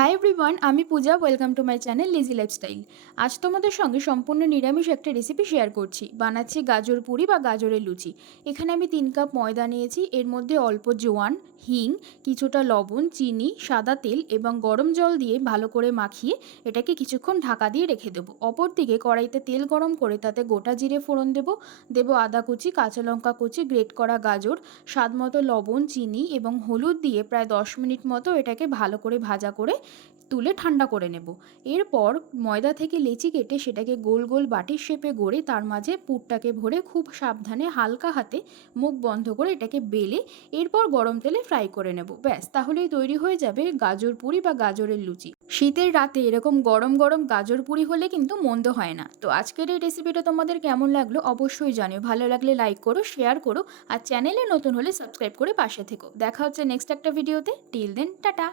High everyone, আমি Puja. Welcome to my channel Lizzie lifestyle. আজ তোমাদের সঙ্গে সম্পূর্ণ নিরামিষ একটা রেসিপি শেয়ার করছি। বানাচ্ছি গাজর পুরি বা গাজরের লুচি। এখানে আমি 3 কাপ ময়দা নিয়েছি। এর মধ্যে অল্প জোয়ান, হিং, কিছুটা লবণ, চিনি, সাদা তেল এবং গরম জল দিয়ে ভালো করে মাখিয়ে এটাকে কিছুক্ষণ ঢাকা দিয়ে রেখে দেবো। অপরদিকে কড়াইতে তেল গরম করে তাতে গোটা জিরে ফোড়ন দেবো আদা কুচি, কাঁচা লঙ্কা কুচি, গ্রেট করা গাজর, স্বাদমতো লবণ, চিনি এবং হলুদ দিয়ে প্রায় 10 মিনিট মতো এটাকে ভালো করে ভাজা করে তুলে ঠান্ডা করে নেব। এরপর ময়দা থেকে লেচি কেটে সেটাকে গোল গোল বাটির শেপে গড়ে তার মাঝে পুরটাকে ভরে খুব সাবধানে হালকা হাতে মুখ বন্ধ করে এটাকে বেলে এরপর গরম তেলে ফ্রাই করে নেব। ব্যাস, তাহলেই তৈরি হয়ে যাবে গাজর পুরি বা গাজরের লুচি। শীতের রাতে এরকম গরম গরম গাজর পুরি হলে কিন্তু মন্দ হয় না। তো আজকের এই রেসিপিটা তোমাদের কেমন লাগলো অবশ্যই জানিও। ভালো লাগলে লাইক করো, শেয়ার করো, আর চ্যানেলে নতুন হলে সাবস্ক্রাইব করে পাশে থেকো। দেখা হচ্ছে নেক্সট একটা ভিডিওতে। Till then, tata.